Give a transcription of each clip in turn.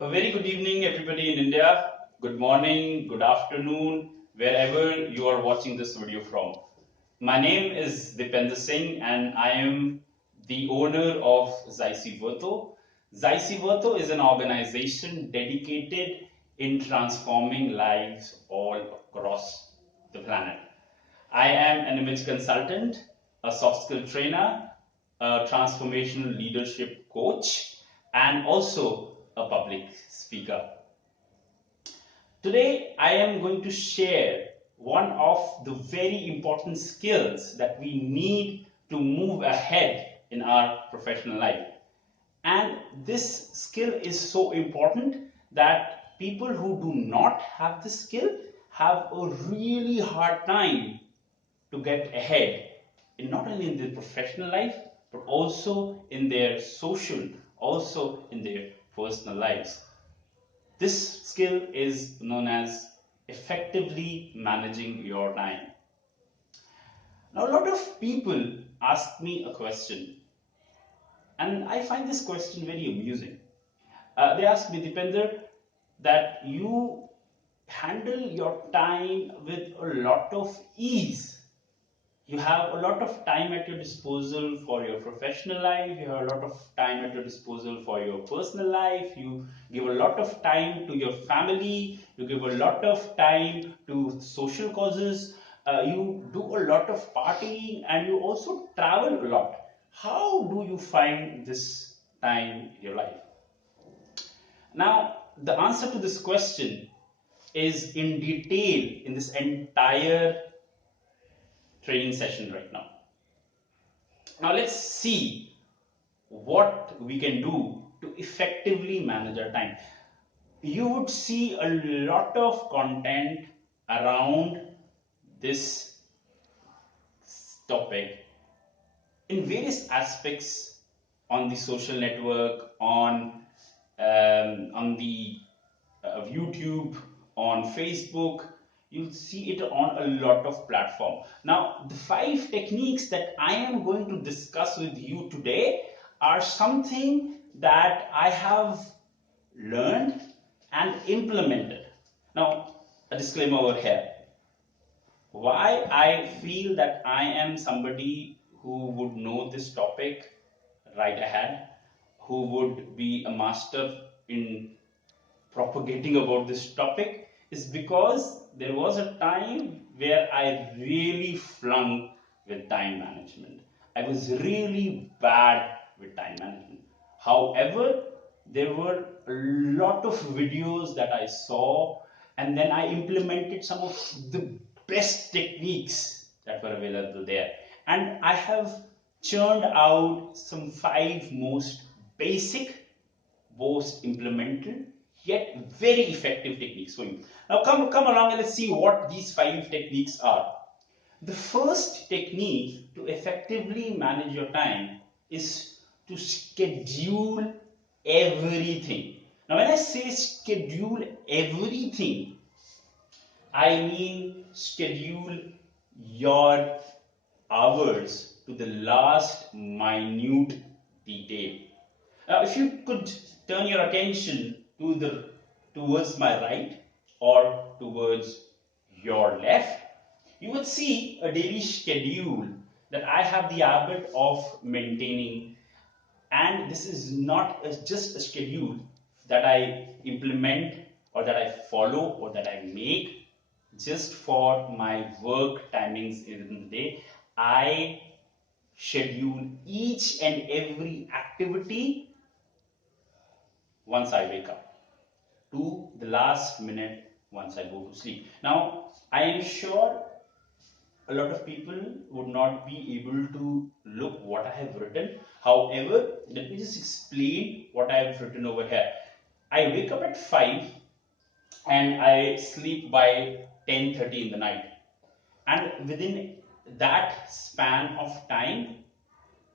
A very good evening, everybody in India. Good morning, good afternoon, wherever you are watching this video from. My name is Dipender Singh, and I am the owner of Zycie Verto. Zycie Verto is an organization dedicated in transforming lives all across the planet. I am an image consultant, a soft skill trainer, a transformational leadership coach, and also a public speaker. Today, I am going to share one of the very important skills that we need to move ahead in our professional life. And this skill is so important that people who do not have this skill have a really hard time to get ahead in not only in their professional life but also in their social, also in their personal lives. This skill is known as effectively managing your time. Now, a lot of people ask me a question, and I find this question very amusing. They ask me, Dipender, that you handle your time with a lot of ease. You have a lot of time at your disposal for your professional life, you have a lot of time at your disposal for your personal life, you give a lot of time to your family, you give a lot of time to social causes, you do a lot of partying, and you also travel a lot. How do you find this time in your life? Now, the answer to this question is in detail in this entire training session right now. Now let's see what we can do to effectively manage our time. You would see a lot of content around this topic in various aspects on the social network, on the YouTube, on Facebook. You'll see it on a lot of platforms. Now, the 5 techniques that I am going to discuss with you today are something that I have learned and implemented. Now, a disclaimer over here. Why I feel that I am somebody who would know this topic right ahead, who would be a master in propagating about this topic, is because there was a time where I really flung with time management. I was really bad with time management. However, there were a lot of videos that I saw, and then I implemented some of the best techniques that were available there. And I have churned out some 5 most basic, most implemented, yet very effective techniques for you. Now come along and let's see what these 5 techniques are. The first technique to effectively manage your time is to schedule everything. Now when I say schedule everything, I mean schedule your hours to the last minute detail. Now, if you could turn your attention towards my right or towards your left, you would see a daily schedule that I have the habit of maintaining. And this is not just a schedule that I implement or that I follow or that I make just for my work timings in the day. I schedule each and every activity once I wake up to the last minute once I go to sleep. Now, I am sure a lot of people would not be able to look what I have written. However, let me just explain what I have written over here. I wake up at 5 and I sleep by 10:30 in the night. And within that span of time,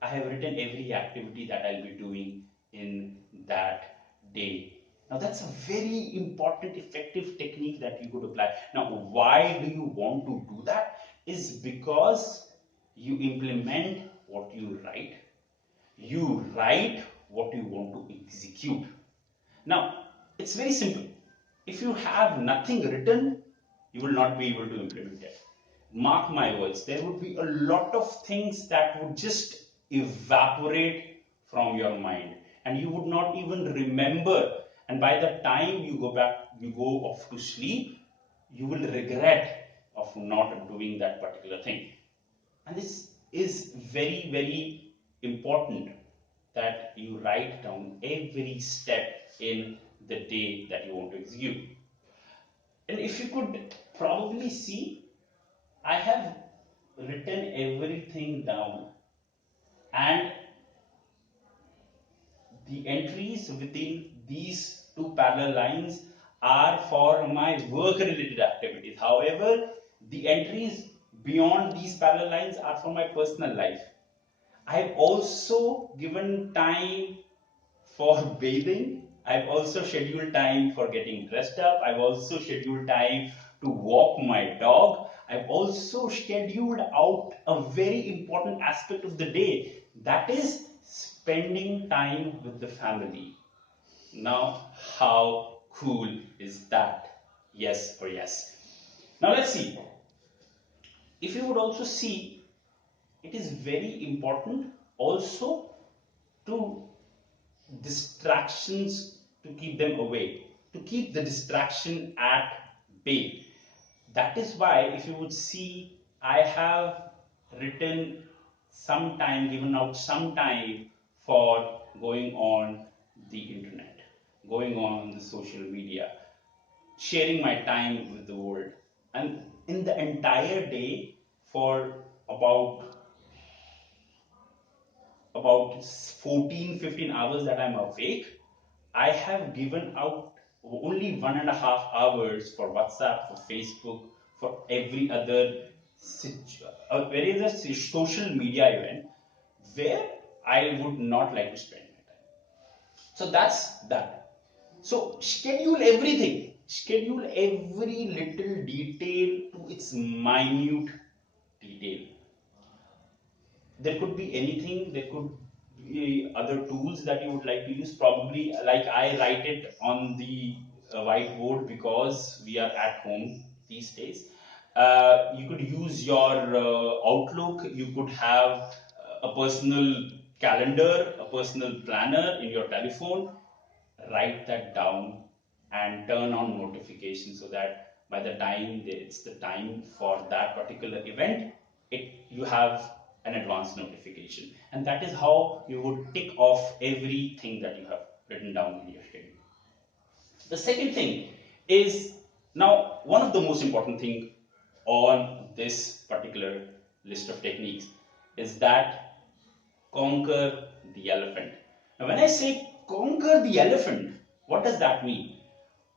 I have written every activity that I'll be doing in that day. Now that's a very important effective technique that you could apply. Now why do you want to do that? Is because you implement what you write. You write what you want to execute. Now It's very simple. If you have nothing written, you will not be able to implement it. Mark my words, there would be a lot of things that would just evaporate from your mind, and you would not even remember. And by the time you go back, you go off to sleep, you will regret of not doing that particular thing. And this is very, very important that you write down every step in the day that you want to execute. And if you could probably see, I have written everything down, and the entries within these two parallel lines are for my work related activities. However, the entries beyond these parallel lines are for my personal life. I've also given time for bathing. I've also scheduled time for getting dressed up. I've also scheduled time to walk my dog. I've also scheduled out a very important aspect of the day, that is spending time with the family. Now, how cool is that? Yes or yes? Now, let's see. If you would also see, it is very important also to distractions, to keep them away, to keep the distraction at bay. That is why, if you would see, I have written some time, given out some time for going on the internet, going on the social media, sharing my time with the world. And in the entire day, for about about 14-15 hours that I'm awake, I have given out only 1.5 hours for WhatsApp, for Facebook, for every other social media event where I would not like to spend my time. So that's that. So schedule everything. Schedule every little detail to its minute detail. There could be anything, there could be other tools that you would like to use, probably like I write it on the whiteboard because we are at home these days. You could use your Outlook, you could have a personal calendar, a personal planner in your telephone. Write that down and turn on notifications so that by the time it's the time for that particular event, you have an advance notification, and that is how you would tick off everything that you have written down in your schedule. The second thing is, now one of the most important thing on this particular list of techniques is that conquer the elephant. Now, when I say conquer the elephant, what does that mean?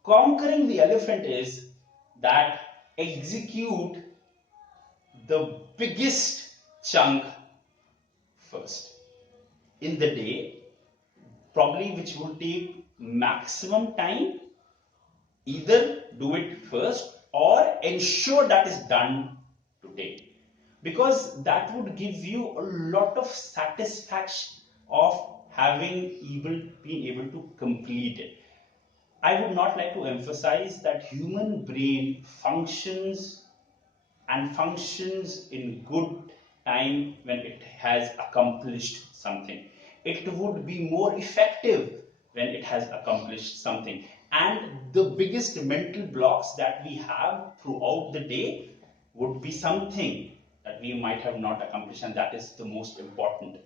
Conquering the elephant is that execute the biggest chunk first in the day, probably which will take maximum time. Either do it first or ensure that is done today, because that would give you a lot of satisfaction of being able to complete it. I would not like to emphasize that human brain functions in good time when it has accomplished something. It would be more effective when it has accomplished something. And the biggest mental blocks that we have throughout the day would be something that we might have not accomplished, and that is the most important.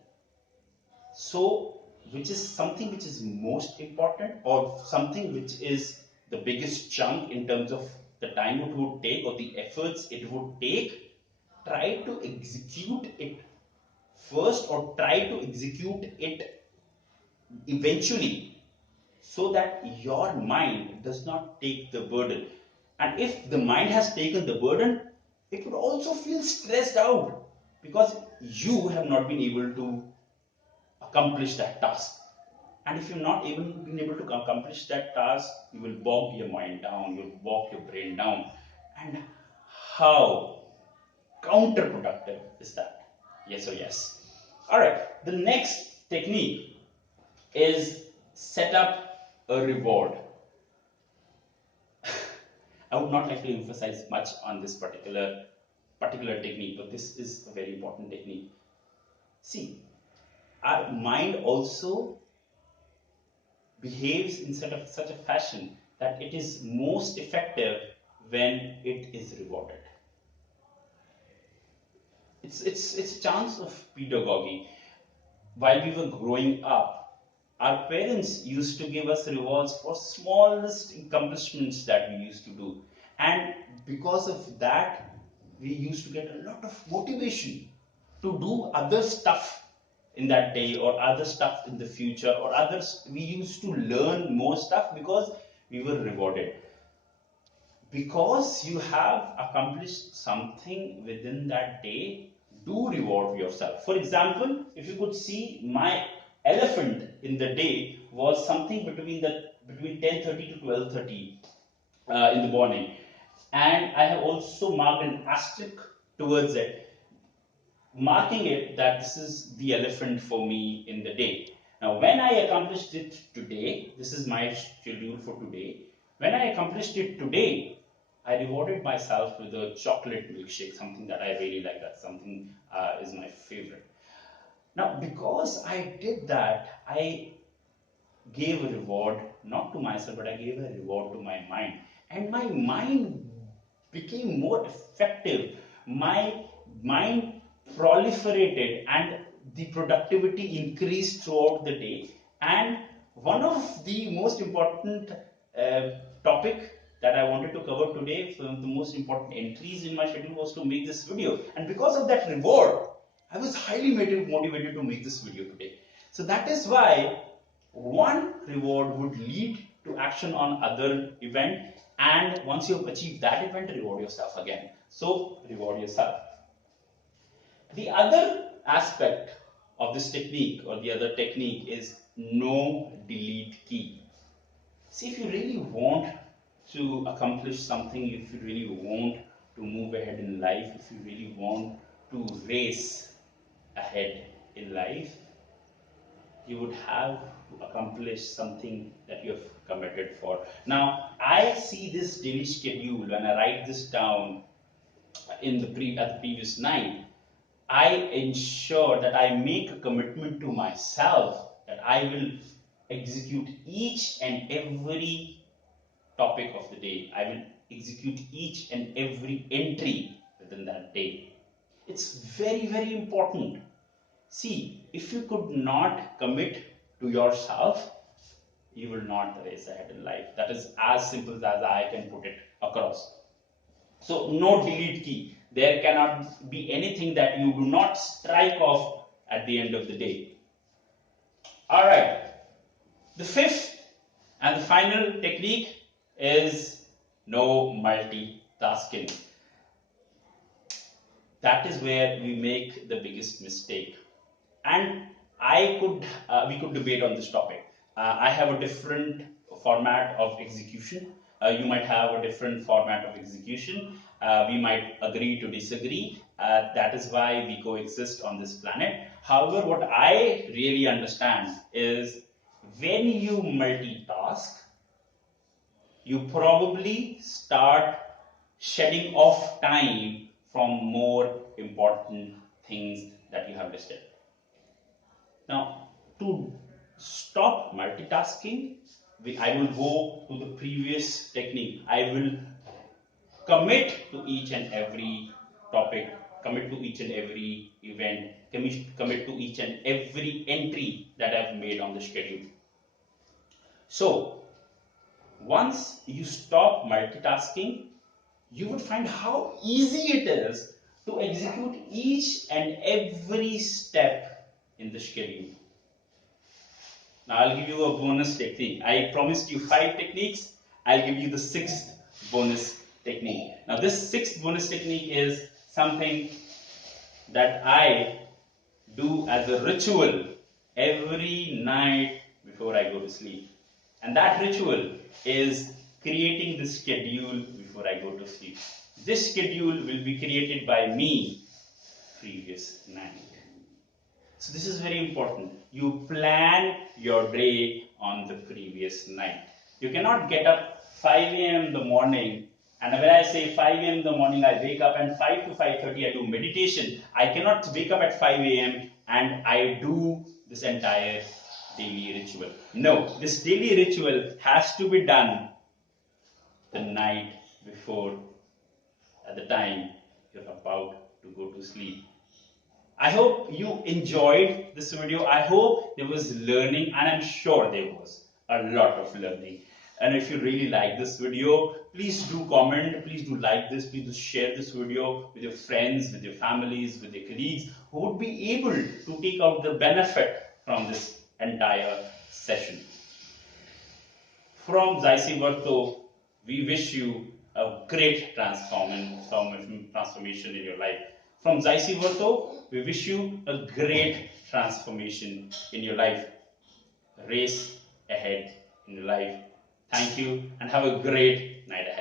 So, which is something which is most important, or something which is the biggest chunk in terms of the time it would take or the efforts it would take, try to execute it first or try to execute it eventually, so that your mind does not take the burden. And if the mind has taken the burden, it would also feel stressed out because you have not been able to accomplish that task. And if you're not even been able to accomplish that task, you will bog your mind down, you'll bog your brain down. And how counterproductive is that? Yes or yes? Alright, the next technique is set up a reward. I would not like to emphasize much on this particular technique, but this is a very important technique. See, our mind also behaves in such a fashion that it is most effective when it is rewarded. It's a chance of pedagogy. While we were growing up, our parents used to give us rewards for smallest accomplishments that we used to do, and because of that, we used to get a lot of motivation to do other stuff in that day or other stuff in the future, or others we used to learn more stuff because we were rewarded. Because you have accomplished something within that day, do reward yourself. For example, if you could see, my elephant in the day was something between 10:30 to 12:30 in the morning, and I have also marked an asterisk towards it, marking it that this is the elephant for me in the day. Now, when I accomplished it today, this is my schedule for today. When I accomplished it today, I rewarded myself with a chocolate milkshake, something that I really like. That something is my favorite. Now, because I did that, I gave a reward not to myself, but I gave a reward to my mind, and my mind became more effective. My mind proliferated, and the productivity increased throughout the day. And one of the most important topic that I wanted to cover today, the most important entries in my schedule, was to make this video. And because of that reward, I was highly motivated to make this video today. So that is why one reward would lead to action on other event, and once you have achieved that event, reward yourself again. So reward yourself. The other aspect of this technique, or the other technique, is no delete key. See, if you really want to accomplish something, if you really want to move ahead in life, if you really want to race ahead in life, you would have to accomplish something that you have committed for. Now, I see this daily schedule when I write this down at the previous night. I ensure that I make a commitment to myself that I will execute each and every topic of the day. I will execute each and every entry within that day. It's very, very important. See, if you could not commit to yourself, you will not race ahead in life. That is as simple as I can put it across. So, no delete key. There cannot be anything that you do not strike off at the end of the day. Alright, the fifth and the final technique is no multitasking. That is where we make the biggest mistake. And we could debate on this topic. I have a different format of execution. You might have a different format of execution. We might agree to disagree. That is why we coexist on this planet. However, what I really understand is when you multitask, you probably start shedding off time from more important things that you have listed. Now, to stop multitasking, I will go to the previous technique. I will commit to each and every topic, commit to each and every event, commit to each and every entry that I've made on the schedule. So, once you stop multitasking, you would find how easy it is to execute each and every step in the schedule. Now, I'll give you a bonus technique. I promised you 5 techniques. I'll give you the 6th bonus technique. Now, this 6th bonus technique is something that I do as a ritual every night before I go to sleep. And that ritual is creating the schedule before I go to sleep. This schedule will be created by me previous night. So this is very important. You plan your day on the previous night. You cannot get up 5 a.m. in the morning And when I say 5 a.m. in the morning, I wake up and 5 to 5:30 I do meditation. I cannot wake up at 5 a.m. and I do this entire daily ritual. No, this daily ritual has to be done the night before, at the time you're about to go to sleep. I hope you enjoyed this video. I hope there was learning, and I'm sure there was a lot of learning. And if you really like this video, please do comment, please do like this, please do share this video with your friends, with your families, with your colleagues who would be able to take out the benefit from this entire session. From Zycie Verto, we wish you a great transformation in your life. From Zycie Verto, we wish you a great transformation in your life. Race ahead in your life. Thank you and have a great night ahead.